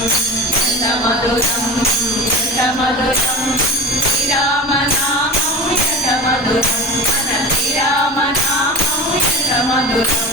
శతమధురం శతమధురం శ్రీరామనామం శతమధురం మన శ్రీరామనామం శతమధురం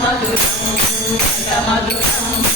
మధురం మధురం